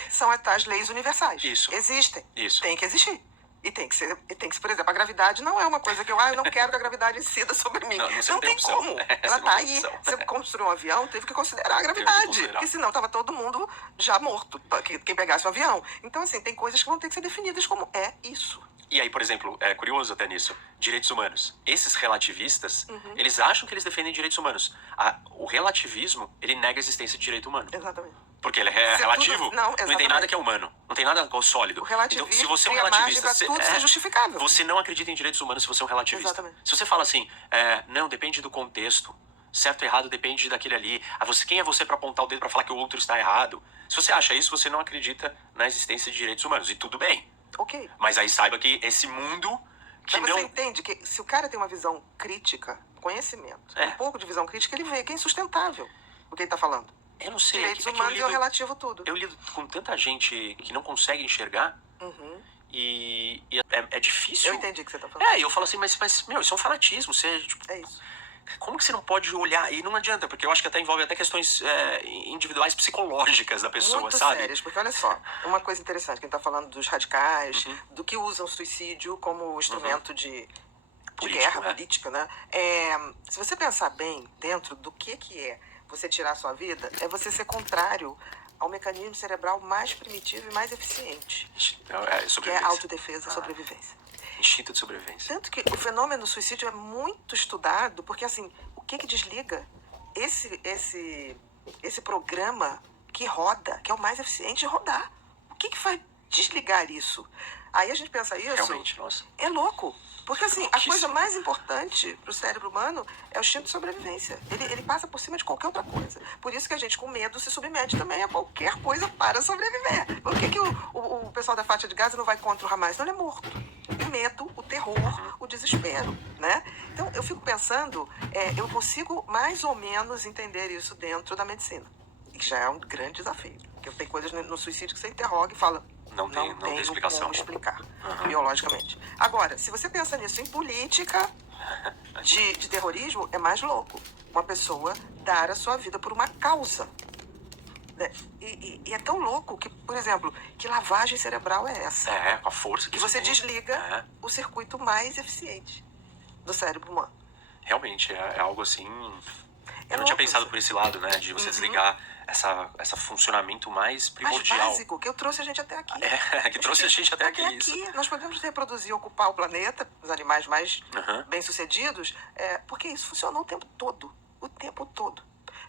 São as leis universais. Isso. Existem. Isso. Tem que existir. E tem que ser, por exemplo, a gravidade não é uma coisa que eu não quero que a gravidade incida sobre mim. Não tem como. Ela tá aí. Você construiu um avião, teve que considerar a gravidade. Porque senão tava todo mundo já morto, quem pegasse o avião. Então, assim, tem coisas que vão ter que ser definidas como isso. E aí, por exemplo, é curioso até nisso, direitos humanos. Esses relativistas, eles acham que eles defendem direitos humanos. O relativismo, ele nega a existência de direito humano. Exatamente. Porque ele é relativo, não tem nada que é humano, não tem nada sólido. O relativismo, então, se você é um relativista, tudo ser justificável. Você não acredita em direitos humanos se você é um relativista. Exatamente. Se você fala assim, não, depende do contexto, certo e errado depende daquele ali. Quem é você para apontar o dedo para falar que o outro está errado? Se você acha isso, você não acredita na existência de direitos humanos. E tudo bem. Ok. Mas aí saiba que esse mundo... Você entende que se o cara tem uma visão crítica, conhecimento, um pouco de visão crítica, ele vê que é insustentável o que ele está falando. Eu não sei. Direitos humanos é o relativo tudo. Eu lido com tanta gente que não consegue enxergar e é difícil. Eu entendi o que você está falando. E eu falo assim, mas meu, isso é um fanatismo. É isso. Como que você não pode olhar? E não adianta, porque eu acho que até envolve até questões individuais psicológicas da pessoa, muito sabe? Sérias, porque olha só, uma coisa interessante, quem está falando dos radicais, do que usam o suicídio como instrumento de guerra política, né? Se você pensar bem dentro do que é você tirar a sua vida, é você ser contrário ao mecanismo cerebral mais primitivo e mais eficiente. Que é a autodefesa, sobrevivência. Instinto de sobrevivência. Tanto que o fenômeno do suicídio é muito estudado, porque assim, o que desliga esse programa que roda, que é o mais eficiente de rodar? O que faz desligar isso? Aí a gente pensa isso... Realmente, nossa. É louco. Porque assim, a coisa mais importante pro cérebro humano é o instinto de sobrevivência. Ele passa por cima de qualquer outra coisa. Por isso que a gente, com medo, se submete também a qualquer coisa para sobreviver. Por que o pessoal da faixa de Gaza não vai contra o Hamas? Não, ele é morto. o medo, o terror, o desespero, né? Então, eu fico pensando, eu consigo mais ou menos entender isso dentro da medicina. E já é um grande desafio. Porque tem coisas no suicídio que você interroga e fala, não tem explicação. Como explicar biologicamente. Agora, se você pensa nisso em política de terrorismo, é mais louco. Uma pessoa dar a sua vida por uma causa. E é tão louco que, por exemplo, que lavagem cerebral é essa? Com a força que você desliga o circuito mais eficiente do cérebro humano. Realmente, é algo assim... Eu não tinha pensado por esse lado, né? De você desligar essa funcionamento mais primordial. Mais básico, que eu trouxe a gente até aqui. Que trouxe a gente até aqui. Nós podemos reproduzir e ocupar o planeta, os animais mais bem-sucedidos, porque isso funcionou o tempo todo. O tempo todo.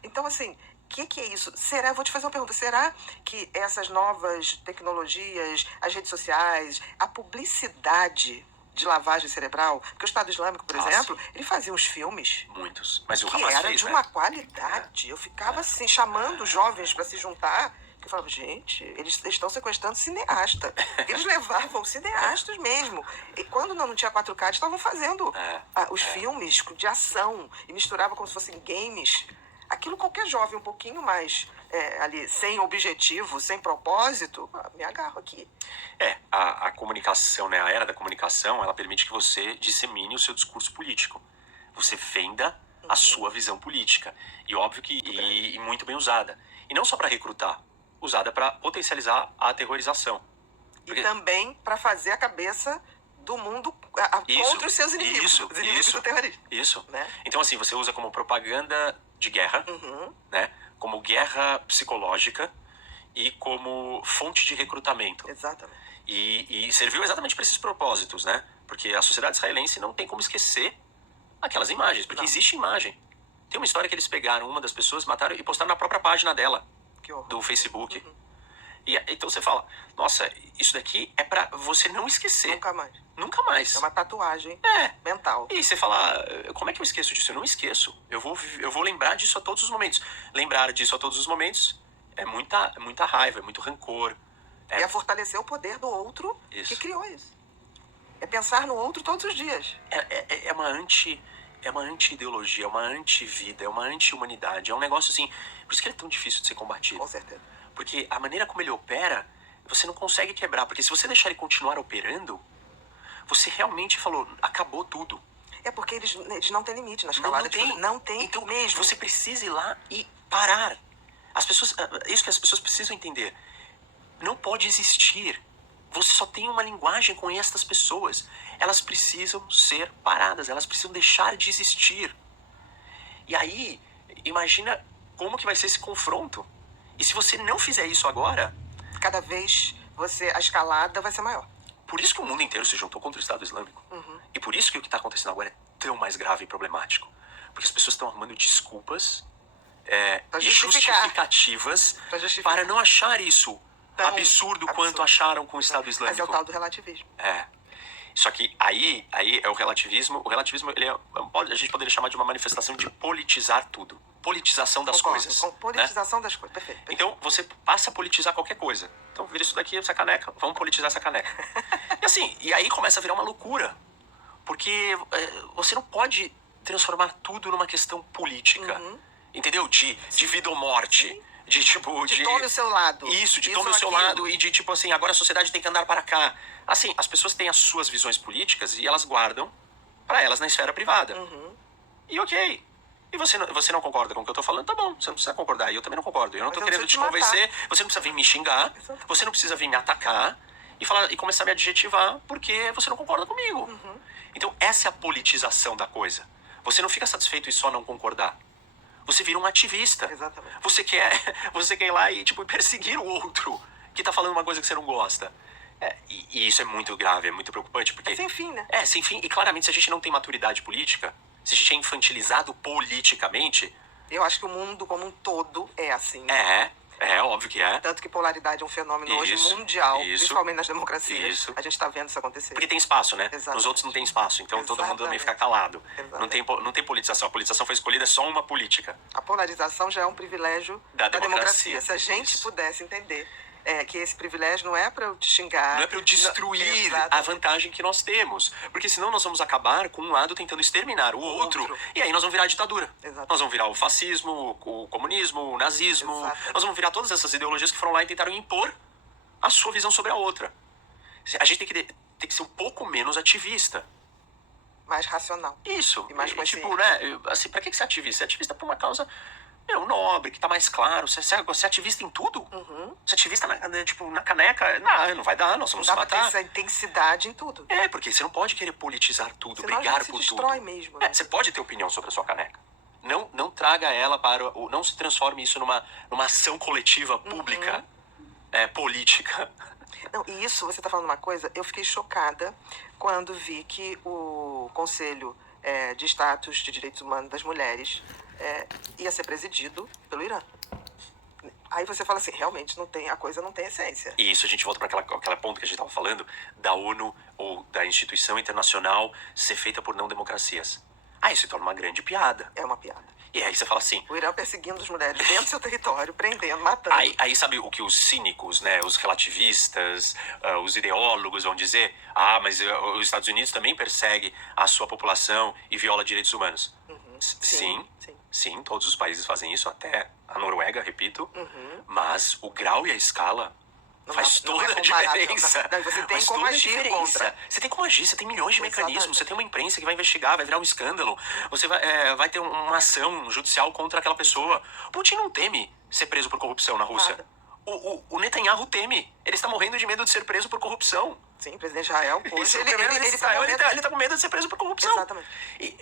Então, assim, o que é isso? Vou te fazer uma pergunta. Será que essas novas tecnologias, as redes sociais, a publicidade de lavagem cerebral, porque o Estado Islâmico, por exemplo, ele fazia uns filmes... Muitos. Mas o que Hamas era fez, de uma qualidade. Eu ficava assim, chamando jovens para se juntar, que eu falava, gente, eles estão sequestrando cineasta. Eles levavam cineastas mesmo. E quando não tinha 4K, eles estavam fazendo os filmes de ação e misturavam como se fossem games. Aquilo qualquer jovem um pouquinho mais ali, sem objetivo, sem propósito, me agarro aqui. A comunicação, né? A era da comunicação, ela permite que você dissemine o seu discurso político. Você venda a sua visão política. E óbvio que e muito bem usada. E não só para recrutar, usada para potencializar a aterrorização. Porque... E também para fazer a cabeça do mundo contra os seus inimigos. Os inimigos do terrorismo. Isso. Né? Então, assim, você usa como propaganda de guerra, né? Como guerra psicológica e como fonte de recrutamento. Exatamente. E serviu exatamente para esses propósitos, né? Porque a sociedade israelense não tem como esquecer aquelas imagens, porque existe imagem. Tem uma história que eles pegaram uma das pessoas, mataram e postaram na própria página dela, do Facebook. E então você fala, nossa, isso daqui é pra você não esquecer. Nunca mais. Nunca mais. É uma tatuagem mental. E você fala, como é que eu esqueço disso? Eu não esqueço. Eu vou lembrar disso a todos os momentos. Lembrar disso a todos os momentos é muita raiva, é muito rancor. É fortalecer o poder do outro que criou isso. É pensar no outro todos os dias. É uma anti-ideologia, é uma anti-vida, é uma anti-humanidade. É um negócio assim... Por isso que ele é tão difícil de ser combatido. Com certeza. Porque a maneira como ele opera, você não consegue quebrar. Porque se você deixar ele continuar operando, você realmente falou, acabou tudo. É porque eles não têm limite na escalada. Não tem então, mesmo. Você precisa ir lá e parar. Isso que as pessoas precisam entender. Não pode existir. Você só tem uma linguagem com estas pessoas. Elas precisam ser paradas. Elas precisam deixar de existir. E aí, imagina como que vai ser esse confronto. E se você não fizer isso agora... Cada vez a escalada vai ser maior. Por isso que o mundo inteiro se juntou contra o Estado Islâmico. E por isso que o que está acontecendo agora é tão mais grave e problemático. Porque as pessoas estão arrumando desculpas e justificativas para não achar isso absurdo quanto acharam com o Estado Islâmico. Mas é o tal do relativismo. Só que aí é o relativismo. O relativismo, a gente poderia chamar de uma manifestação de politizar tudo. Politização das coisas. Politização das coisas, perfeito. Então, você passa a politizar qualquer coisa. Então, vira isso daqui, essa caneca, vamos politizar essa caneca. E aí começa a virar uma loucura. Porque você não pode transformar tudo numa questão política. Entendeu? De vida ou morte. Sim. De tome o seu lado. Isso, de tome o seu lado e de tipo assim, agora a sociedade tem que andar para cá. Assim, as pessoas têm as suas visões políticas e elas guardam para elas na esfera privada. E ok. E você não concorda com o que eu tô falando? Tá bom, você não precisa concordar. E eu também não concordo. Eu não tô querendo te convencer. Você não precisa vir me xingar. Você não precisa vir me atacar e começar a me adjetivar porque você não concorda comigo. Então, essa é a politização da coisa. Você não fica satisfeito em só não concordar. Você vira um ativista. Exatamente. Você quer ir lá e perseguir o outro que tá falando uma coisa que você não gosta. E isso é muito grave, é muito preocupante. Porque, é sem fim, né? É, sem fim. E claramente, se a gente não tem maturidade política, se a gente é infantilizado politicamente... Eu acho que o mundo como um todo é assim. Óbvio que é. Tanto que polaridade é um fenômeno hoje mundial, principalmente nas democracias. A gente tá vendo isso acontecer. Porque tem espaço, né? Exatamente. Nos outros não tem espaço, então todo mundo também fica calado. Não tem politização. A politização foi escolhida, é só uma política. A polarização já é um privilégio da democracia. Se a gente pudesse entender que esse privilégio não é para eu te xingar. Não é para eu destruir a vantagem que nós temos. Porque senão nós vamos acabar com um lado tentando exterminar o outro. E aí nós vamos virar a ditadura. Exatamente. Nós vamos virar o fascismo, o comunismo, o nazismo. Exatamente. Nós vamos virar todas essas ideologias que foram lá e tentaram impor a sua visão sobre a outra. A gente tem que ser um pouco menos ativista. Mais racional. Isso. E mais consciente. Tipo, né? Assim, pra que você é ativista? Você é ativista por uma causa nobre, que tá mais claro. Você é ativista em tudo? Você é ativista na caneca? Não vai dar, nós vamos Não se dá pra ter matar. essa intensidade em tudo. Porque você não pode querer politizar tudo, Senão brigar a gente por se tudo. destrói mesmo. Né? Você pode ter opinião sobre a sua caneca. Não traga ela para não se transforme isso numa ação coletiva pública, política. Não, e isso, você está falando uma coisa, eu fiquei chocada quando vi que o Conselho de Status de Direitos Humanos das Mulheres ia ser presidido pelo Irã. Aí você fala assim, realmente a coisa não tem essência. E isso a gente volta para aquela ponto que a gente estava falando, da ONU ou da instituição internacional ser feita por não democracias. Aí se torna uma grande piada. É uma piada. E aí você fala assim... O Irã perseguindo as mulheres dentro do seu território, prendendo, matando. Aí sabe o que os cínicos, né, os relativistas, os ideólogos vão dizer? Mas os Estados Unidos também persegue a sua população e viola direitos humanos. Sim, todos os países fazem isso, até a Noruega, repito. Mas o grau e a escala faz toda a diferença. Não, você tem como agir contra. Você tem como agir, você tem milhões de mecanismos, você tem uma imprensa que vai investigar, vai virar um escândalo, você vai ter uma ação judicial contra aquela pessoa. Putin não teme ser preso por corrupção na Rússia. O Netanyahu teme. Ele está morrendo de medo de ser preso por corrupção. Sim, o presidente de Israel. Hoje ele tá com medo de ser preso por corrupção. Exatamente. E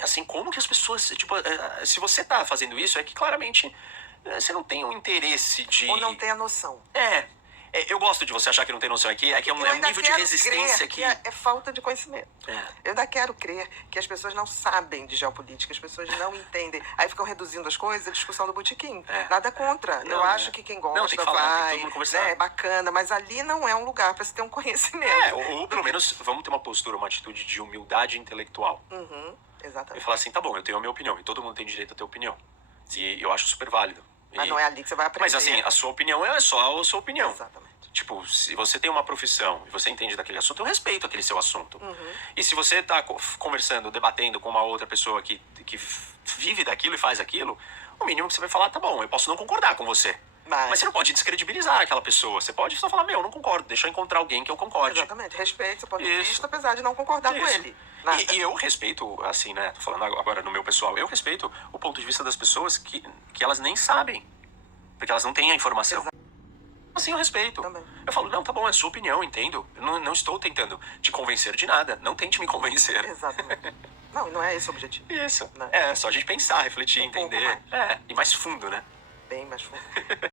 assim, como que as pessoas... Tipo, se você tá fazendo isso, é que claramente você não tem um interesse de... Ou não tem a noção. Eu gosto de você achar que não tem noção aqui, é um nível de resistência que... É falta de conhecimento. Eu ainda quero crer que as pessoas não sabem de geopolítica, as pessoas não entendem. Aí ficam reduzindo as coisas, a discussão do botequim. Nada contra. Eu acho que quem gosta tem que falar, vai, tem que todo mundo conversar. É bacana, mas ali não é um lugar para se ter um conhecimento. Ou pelo menos vamos ter uma postura, uma atitude de humildade intelectual. Exatamente. E falar assim, tá bom, eu tenho a minha opinião, e todo mundo tem direito a ter opinião. E eu acho super válido. Mas não é ali que você vai aprender. Mas assim, a sua opinião é só a sua opinião. Exatamente. Tipo, se você tem uma profissão e você entende daquele assunto, eu respeito aquele seu assunto. E se você tá conversando, debatendo com uma outra pessoa que vive daquilo e faz aquilo, o mínimo que você vai falar, tá bom, eu posso não concordar com você. Mas você não pode descredibilizar aquela pessoa. Você pode só falar, eu não concordo, deixa eu encontrar alguém que eu concorde. Exatamente, respeito seu ponto de vista, apesar de não concordar com ele. E eu respeito, assim, né, tô falando agora no meu pessoal, eu respeito o ponto de vista das pessoas que elas nem sabem, porque elas não têm a informação. Assim, eu respeito. Também. Eu falo, não, tá bom, é sua opinião, entendo. Eu não estou tentando te convencer de nada. Não tente me convencer. Exatamente. Não é esse o objetivo. Isso. Não. É só a gente pensar, refletir, entender. E mais fundo, né? Bem mais fundo.